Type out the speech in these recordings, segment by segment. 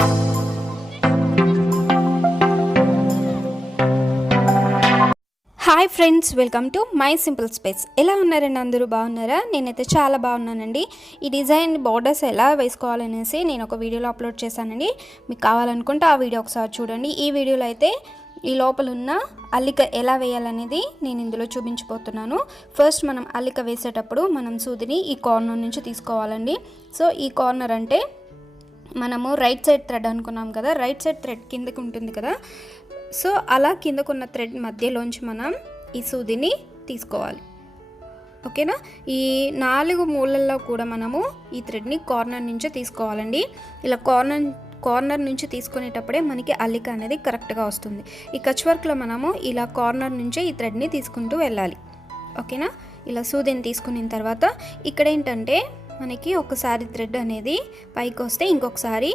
Hi friends, welcome to my simple space. ఎలా ఉన్నారండి? అందరూ బాగున్నారా? నేనైతే చాలా బాగున్నానండి. ఈ డిజైన్ బార్డర్స్ ఎలా వేసుకోవాలనేసి నేను ఒక వీడియోలో అప్లోడ్ చేశానండి. మీకు కావాలనుకుంటే ఆ వీడియో ఒకసారి చూడండి. ఈ వీడియోలో అయితే ఈ లోపల ఉన్న అల్లిక ఎలా వేయాలనేది నేను ఇందులో చూపించబోతున్నాను. ఫస్ట్ మనం అల్లిక వేసేటప్పుడు మనం సూదిని ఈ కార్నర్ నుంచి తీసుకోవాలండి. సో ఈ కార్నర్ అంటే మనము రైట్ సైడ్ థ్రెడ్ అనుకున్నాం కదా, రైట్ సైడ్ థ్రెడ్ కిందకి ఉంటుంది కదా. సో అలా కిందకున్న థ్రెడ్ మధ్యలోంచి మనం ఈ సూదిని తీసుకోవాలి. ఓకేనా? ఈ 4 మూలల్లో కూడా మనము ఈ థ్రెడ్ని కార్నర్ నుంచే తీసుకోవాలండి. ఇలా కార్నర్ నుంచి తీసుకునేటప్పుడే మనకి అల్లిక అనేది కరెక్ట్గా వస్తుంది. ఈ కచ్ వర్క్లో మనము ఇలా కార్నర్ నుంచే ఈ థ్రెడ్ని తీసుకుంటూ వెళ్ళాలి. ఓకేనా? ఇలా సూదిని తీసుకున్న తర్వాత ఇక్కడ ఏంటంటే మనకి ఒకసారి థ్రెడ్ అనేది పైకి వస్తే ఇంకొకసారి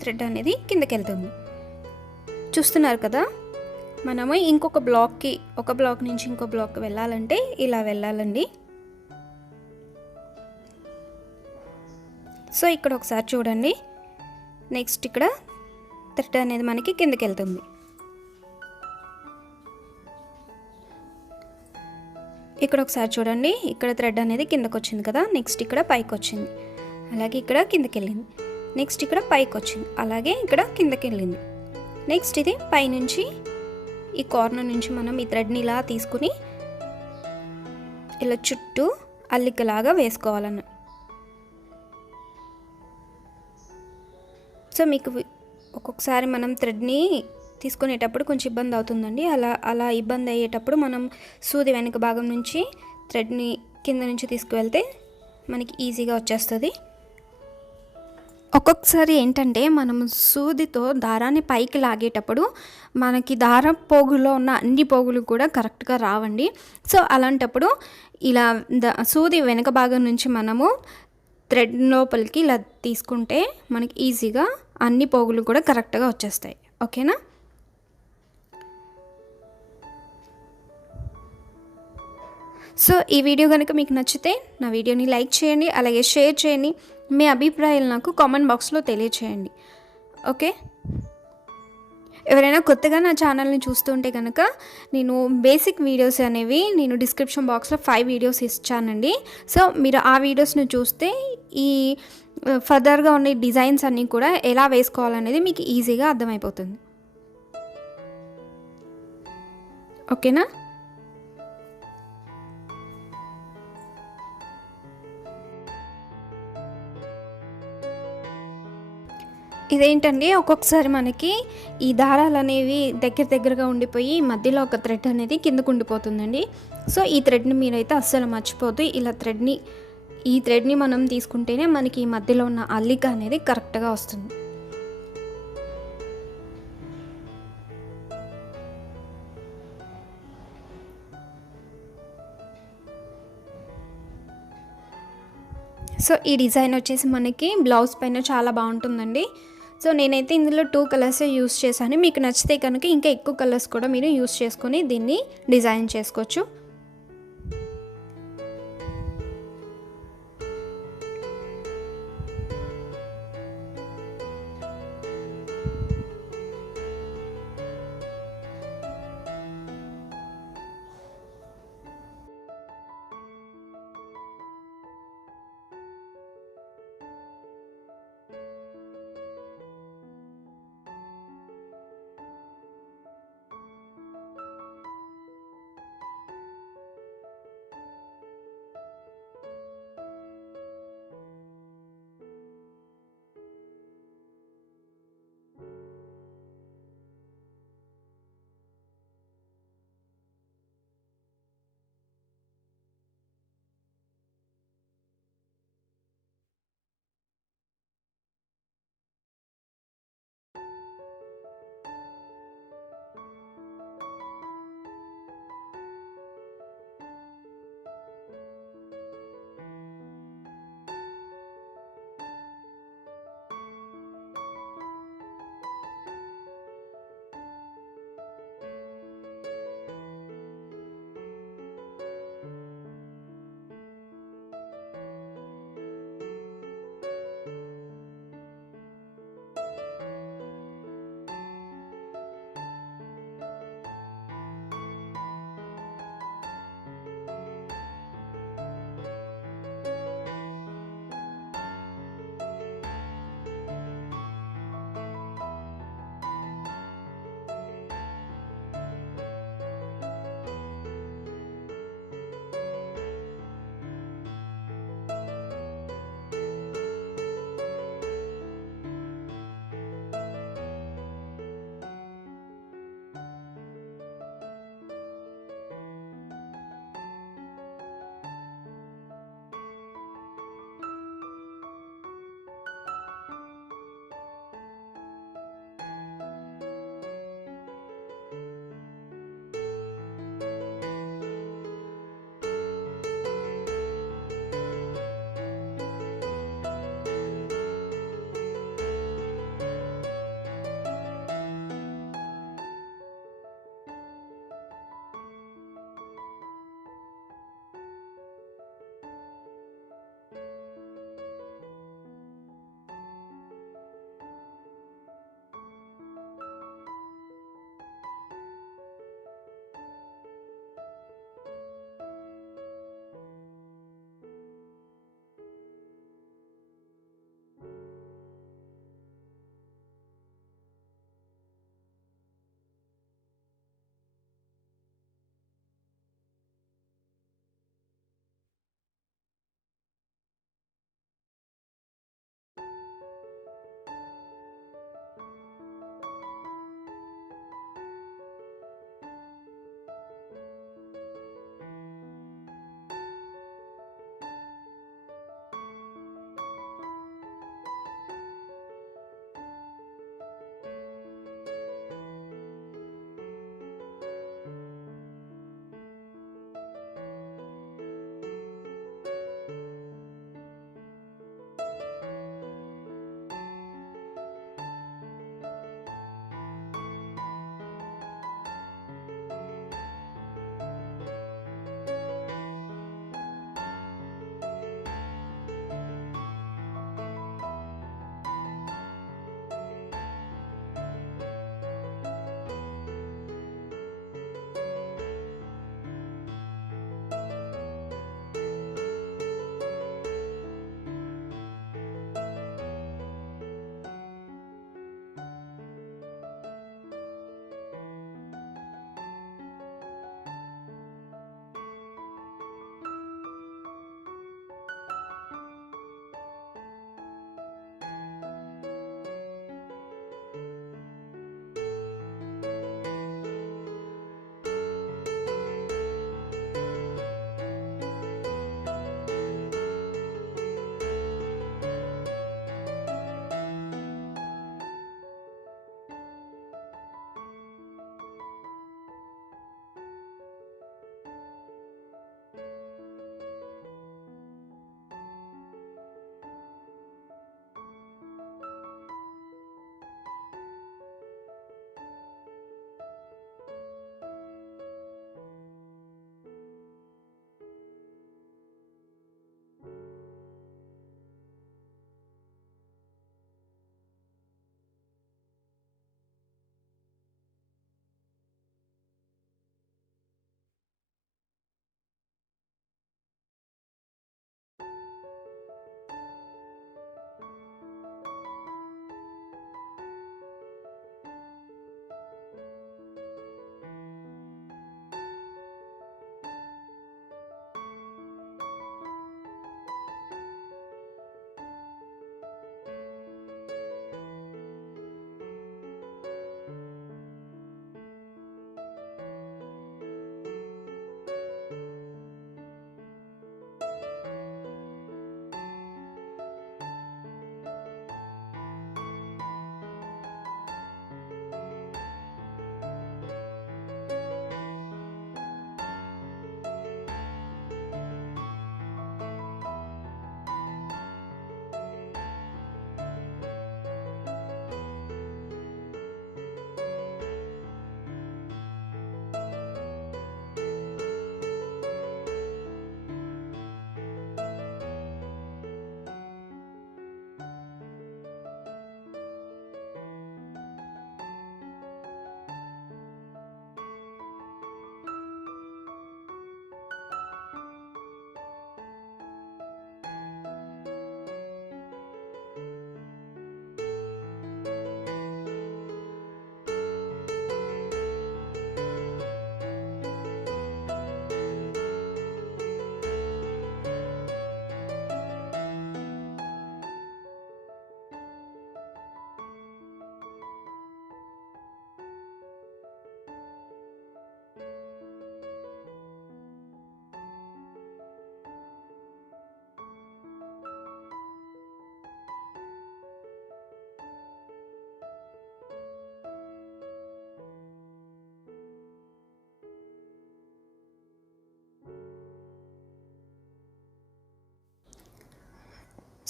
థ్రెడ్ అనేది కిందకి వెళ్తుంది. చూస్తున్నారు కదా, మనము ఇంకొక బ్లాక్కి, ఒక బ్లాక్ నుంచి ఇంకో బ్లాక్ వెళ్ళాలంటే ఇలా వెళ్ళాలండి. సో ఇక్కడ ఒకసారి చూడండి. నెక్స్ట్ ఇక్కడ థ్రెడ్ అనేది మనకి కిందకి వెళ్తుంది. ఇక్కడ ఒకసారి చూడండి, ఇక్కడ థ్రెడ్ అనేది కిందకి వచ్చింది కదా, నెక్స్ట్ ఇక్కడ పైకి వచ్చింది, అలాగే ఇక్కడ కిందకి వెళ్ళింది, నెక్స్ట్ ఇక్కడ పైకి వచ్చింది, అలాగే ఇక్కడ కిందకి వెళ్ళింది. నెక్స్ట్ ఇది పైనుంచి ఈ కార్నర్ నుంచి మనం ఈ థ్రెడ్ని ఇలా తీసుకుని ఇలా చుట్టూ అల్లికలాగా వేసుకోవాలన్న. సో మీకు ఒక్కొక్కసారి మనం థ్రెడ్ని తీసుకునేటప్పుడు కొంచెం ఇబ్బంది అవుతుందండి. అలా ఇబ్బంది అయ్యేటప్పుడు మనం సూది వెనక భాగం నుంచి థ్రెడ్ని కింద నుంచి తీసుకువెళ్తే మనకి ఈజీగా వచ్చేస్తుంది. ఒక్కొక్కసారి ఏంటంటే మనం సూదితో దారాన్ని పైకి లాగేటప్పుడు మనకి దారం పోగులో ఉన్న అన్ని పోగులు కూడా కరెక్ట్గా రావండి. సో అలాంటప్పుడు ఇలా సూది వెనక భాగం నుంచి మనము థ్రెడ్ లోపలికి ఇలా తీసుకుంటే మనకి ఈజీగా అన్ని పోగులు కూడా కరెక్ట్గా వచ్చేస్తాయి. ఓకేనా? సో ఈ వీడియో కనుక మీకు నచ్చితే నా వీడియోని లైక్ చేయండి, అలాగే షేర్ చేయండి. మీ అభిప్రాయాలు నాకు కామెంట్ బాక్స్లో తెలియచేయండి. ఓకే? ఎవరైనా కొత్తగా నా ఛానల్ని చూస్తుంటే కనుక నేను బేసిక్ వీడియోస్ అనేవి నేను డిస్క్రిప్షన్ బాక్స్లో 5 వీడియోస్ ఇచ్చానండి. సో మీరు ఆ వీడియోస్ని చూస్తే ఈ ఫర్దర్గా ఉన్న డిజైన్స్ అన్నీ కూడా ఎలా వేసుకోవాలనేది మీకు ఈజీగా అర్థమైపోతుంది. ఓకేనా? ఇదేంటండి, ఒక్కొక్కసారి మనకి ఈ దారాలు అనేవి దగ్గరగా ఉండిపోయి మధ్యలో ఒక థ్రెడ్ అనేది కిందకు ఉండిపోతుందండి. సో ఈ థ్రెడ్ని మీరైతే అస్సలు మర్చిపోద్దు. ఇలా ఈ థ్రెడ్ని మనం తీసుకుంటేనే మనకి ఈ మధ్యలో ఉన్న అల్లిక అనేది కరెక్ట్గా వస్తుంది. సో ఈ డిజైన్ వచ్చేసి మనకి బ్లౌజ్ పైన చాలా బాగుంటుందండి. సో నేనైతే ఇందులో 2 కలర్సే యూస్ చేశాను. మీకు నచ్చితే కనుక ఇంకా ఎక్కువ కలర్స్ కూడా మీరు యూస్ చేసుకొని దీన్ని డిజైన్ చేసుకోవచ్చు.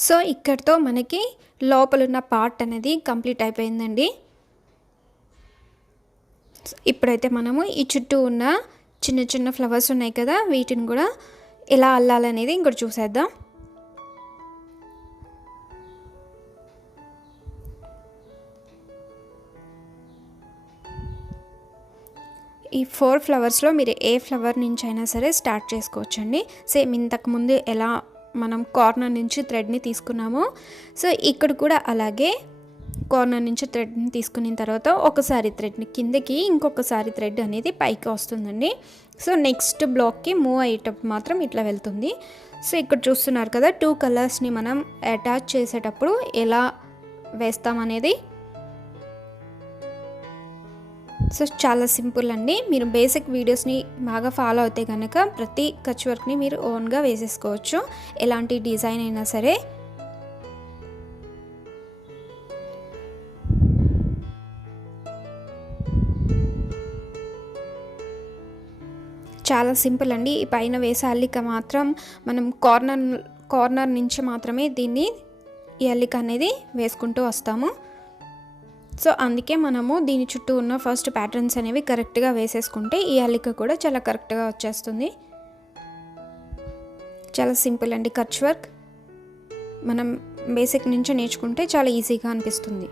సో ఇక్కడితో మనకి లోపల ఉన్న పార్ట్ అనేది కంప్లీట్ అయిపోయిందండి. ఇప్పుడైతే మనము ఈ చుట్టూ ఉన్న చిన్న చిన్న ఫ్లవర్స్ ఉన్నాయి కదా, వీటిని కూడా ఎలా అల్లాలనేది ఇంకోటి చూసేద్దాం. ఈ 4 ఫ్లవర్స్లో మీరు ఏ ఫ్లవర్ నుంచి అయినా సరే స్టార్ట్ చేసుకోవచ్చండి. సేమ్ ఇంతకుముందు ఎలా మనం కార్నర్ నుంచి థ్రెడ్ని తీసుకున్నామో, సో ఇక్కడ కూడా అలాగే కార్నర్ నుంచి థ్రెడ్ని తీసుకున్న తర్వాత ఒకసారి థ్రెడ్ని కిందకి, ఇంకొకసారి థ్రెడ్ అనేది పైకి వస్తుందండి. సో నెక్స్ట్ బ్లాక్కి మూవ్ అయ్యేటప్పుడు మాత్రం ఇట్లా వెళ్తుంది. సో ఇక్కడ చూస్తున్నారు కదా, 2 కలర్స్ని మనం అటాచ్ చేసేటప్పుడు ఎలా వేస్తామనేది. సో చాలా సింపుల్ అండి. మీరు బేసిక్ వీడియోస్ని బాగా ఫాలో అయితే కనుక ప్రతి కచ్ వర్క్ని మీరు ఓన్గా వేసేసుకోవచ్చు, ఎలాంటి డిజైన్ అయినా సరే. చాలా సింపుల్ అండి. ఈ పైన వేసే అల్లిక మాత్రం మనం కార్నర్ నుంచి మాత్రమే దీన్ని ఈ అల్లిక అనేది వేసుకుంటూ వస్తాము. సో అందుకే మనము దీని చుట్టూ ఉన్న ఫస్ట్ ప్యాటర్న్స్ అనేవి కరెక్ట్గా వేసేసుకుంటే ఈ అల్లిక కూడా చాలా కరెక్ట్గా వచ్చేస్తుంది. చాలా సింపుల్ అండి కచ్ వర్క్. మనం బేసిక్ నుంచి నేర్చుకుంటే చాలా ఈజీగా అనిపిస్తుంది.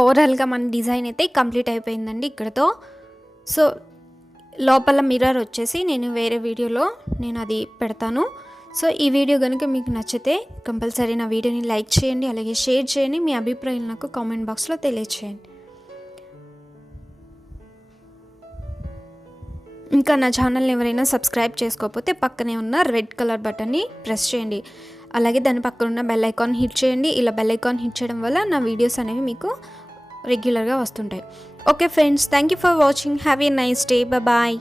ఓవరాల్గా మన డిజైన్ అయితే కంప్లీట్ అయిపోయిందండి ఇక్కడతో. సో లోపల మిర్రర్ వచ్చేసి నేను వేరే వీడియోలో నేను అది పెడతాను. సో ఈ వీడియో కనుక మీకు నచ్చితే కంపల్సరీ నా వీడియోని లైక్ చేయండి, అలాగే షేర్ చేయండి. మీ అభిప్రాయాలు నాకు కామెంట్ బాక్స్లో తెలియచేయండి. ఇంకా నా ఛానల్ని ఎవరైనా సబ్స్క్రైబ్ చేసుకోకపోతే పక్కనే ఉన్న రెడ్ కలర్ బటన్ని ప్రెస్ చేయండి, అలాగే దాని పక్కన ఉన్న బెల్ ఐకాన్ హిట్ చేయండి. ఇలా బెల్ ఐకాన్ హిట్ చేయడం వల్ల నా వీడియోస్ అనేవి మీకు రెగ్యులర్గా వస్తుంటాయి. Okay friends, thank you for watching. Have a nice day. Bye.